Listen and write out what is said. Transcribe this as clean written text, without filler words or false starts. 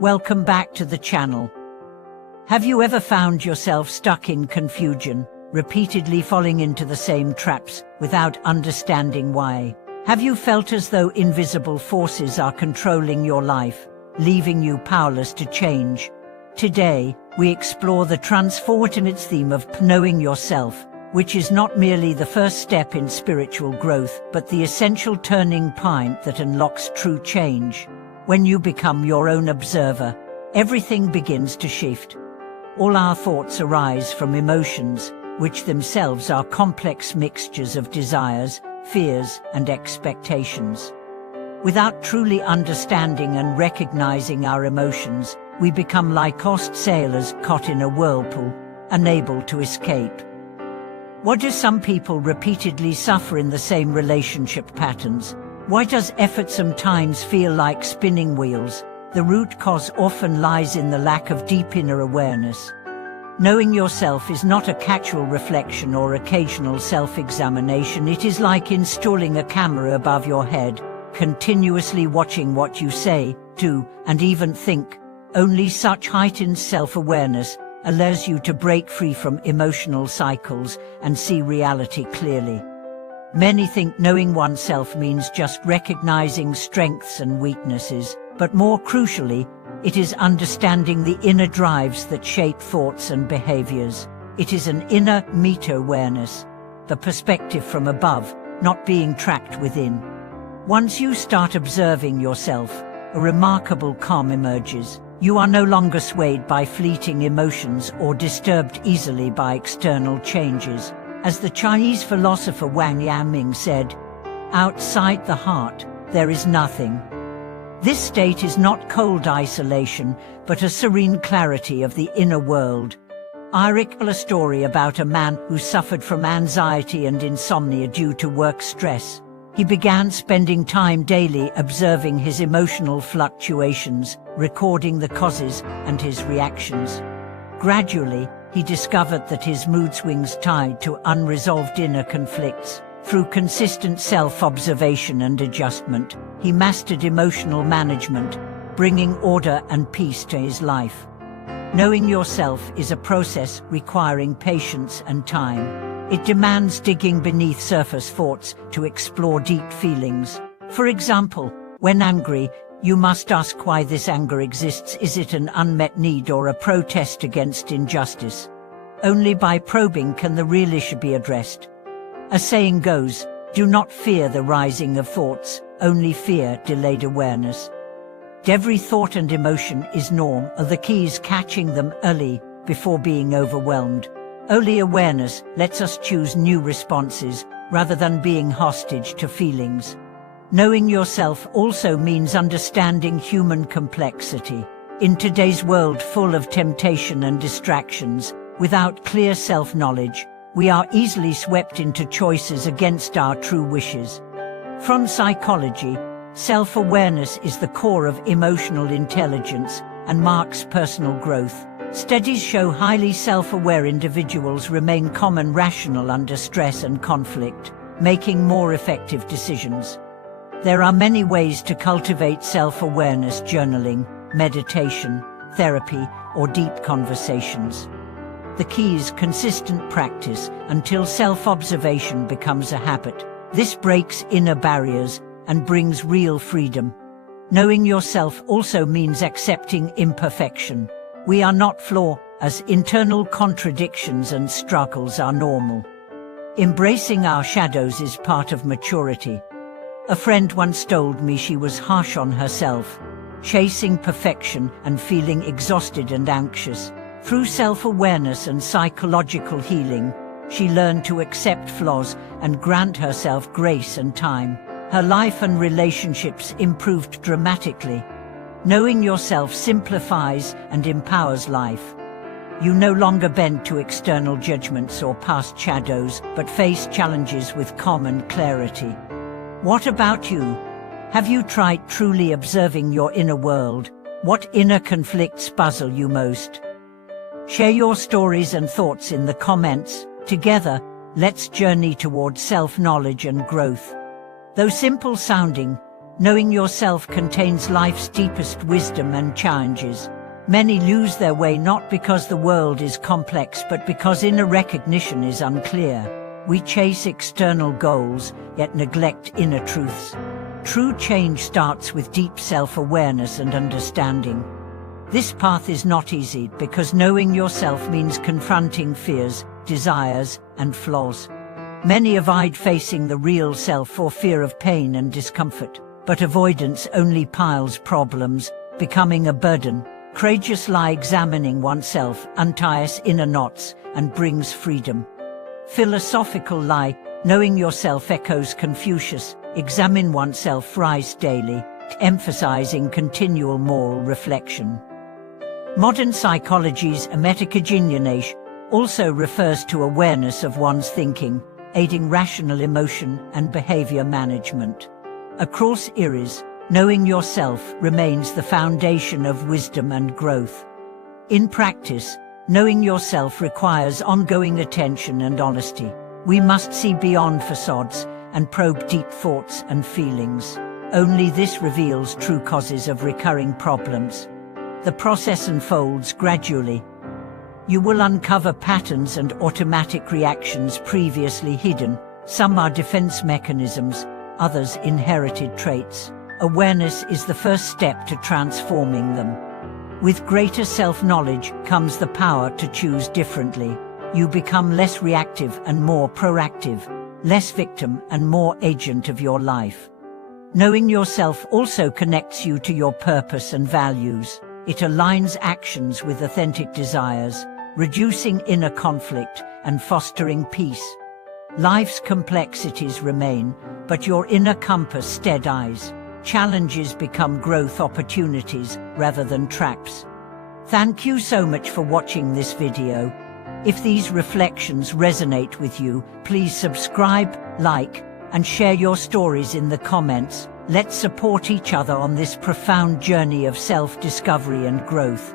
Welcome back to the channel. Have you ever found yourself stuck in confusion, repeatedly falling into the same traps without understanding why? Have you felt as though invisible forces are controlling your life, leaving you powerless to change? Today, we explore the transformative theme of knowing yourself, which is not merely the first step in spiritual growth, but the essential turning point that unlocks true change. When you become your own observer, everything begins to shift. All our thoughts arise from emotions, which themselves are complex mixtures of desires, fears, and expectations. Without truly understanding and recognizing our emotions, we become like lost sailors caught in a whirlpool, unable to escape. Why do some people repeatedly suffer in the same relationship patterns? Why does effort sometimes feel like spinning wheels? The root cause often lies in the lack of deep inner awareness. Knowing yourself is not a casual reflection or occasional self-examination. It is like installing a camera above your head, continuously watching what you say, do, and even think. Only such heightened self-awareness allows you to break free from emotional cycles and see reality clearly. Many think knowing oneself means just recognizing strengths and weaknesses, but more crucially, it is understanding the inner drives that shape thoughts and behaviors. It is an inner meta-awareness, the perspective from above, not being trapped within. Once you start observing yourself, a remarkable calm emerges. You are no longer swayed by fleeting emotions or disturbed easily by external changes. As the Chinese philosopher Wang Yaming said, "Outside the heart, there is nothing." This state is not cold isolation, but a serene clarity of the inner world. I recall a story about a man who suffered from anxiety and insomnia due to work stress. He began spending time daily observing his emotional fluctuations, recording the causes and his reactions. Gradually, he discovered that his mood swings tied to unresolved inner conflicts. Through consistent self-observation and adjustment, he mastered emotional management, bringing order and peace to his life. Knowing yourself is a process requiring patience and time. It demands digging beneath surface thoughts to explore deep feelings. For example, when angry, you must ask why this anger exists. Is it an unmet need or a protest against injustice? Only by probing can the real issue be addressed. A saying goes, "Do not fear the rising of thoughts, only fear delayed awareness." Every thought and emotion is normal. The key is catching them early, before being overwhelmed. Early awareness lets us choose new responses, rather than being hostage to feelings. Knowing yourself also means understanding human complexity. In today's world full of temptation and distractions, without clear self-knowledge, we are easily swept into choices against our true wishes. From psychology, self-awareness is the core of emotional intelligence and marks personal growth. Studies show highly self-aware individuals remain calm and rational under stress and conflict, making more effective decisions. There are many ways to cultivate self-awareness: journaling, meditation, therapy, or deep conversations. The key is consistent practice until self-observation becomes a habit. This breaks inner barriers and brings real freedom. Knowing yourself also means accepting imperfection. We are not flawed, as internal contradictions and struggles are normal. Embracing our shadows is part of maturity. A friend once told me she was harsh on herself, chasing perfection and feeling exhausted and anxious. Through self-awareness and psychological healing, she learned to accept flaws and grant herself grace and time. Her life and relationships improved dramatically. Knowing yourself simplifies and empowers life. You no longer bend to external judgments or past shadows, but face challenges with calm and clarity. What about you? Have you tried truly observing your inner world? What inner conflicts puzzle you most? Share your stories and thoughts in the comments. Together, let's journey toward self-knowledge and growth. Though simple sounding, Knowing yourself contains life's deepest wisdom and challenges. Many lose their way not because the world is complex but because inner recognition is unclear. We chase external goals, yet neglect inner truths. True change starts with deep self-awareness and understanding. This path is not easy because knowing yourself means confronting fears, desires, and flaws. Many avoid facing the real self for fear of pain and discomfort, but avoidance only piles problems, becoming a burden. Courageous lie examining oneself unties inner knots and brings freedom. Philosophical lie, knowing yourself echoes Confucius, examine oneself rise daily, emphasizing continual moral reflection. Modern psychology's metaphysics also refers to awareness of one's thinking, aiding rational emotion and behavior management. Across eras, knowing yourself remains the foundation of wisdom and growth. In practice, knowing yourself requires ongoing attention and honesty. We must see beyond facades and probe deep thoughts and feelings. Only this reveals true causes of recurring problems. The process unfolds gradually. You will uncover patterns and automatic reactions previously hidden. Some are defense mechanisms, others inherited traits. Awareness is the first step to transforming them. With greater self-knowledge comes the power to choose differently. You become less reactive and more proactive, less victim and more agent of your life. Knowing yourself also connects you to your purpose and values. It aligns actions with authentic desires, reducing inner conflict and fostering peace. Life's complexities remain, but your inner compass steadies. Challenges become growth opportunities rather than traps. Thank you so much for watching this video. If these reflections resonate with you, please subscribe, like, and share your stories in the comments. Let's support each other on this profound journey of self-discovery and growth.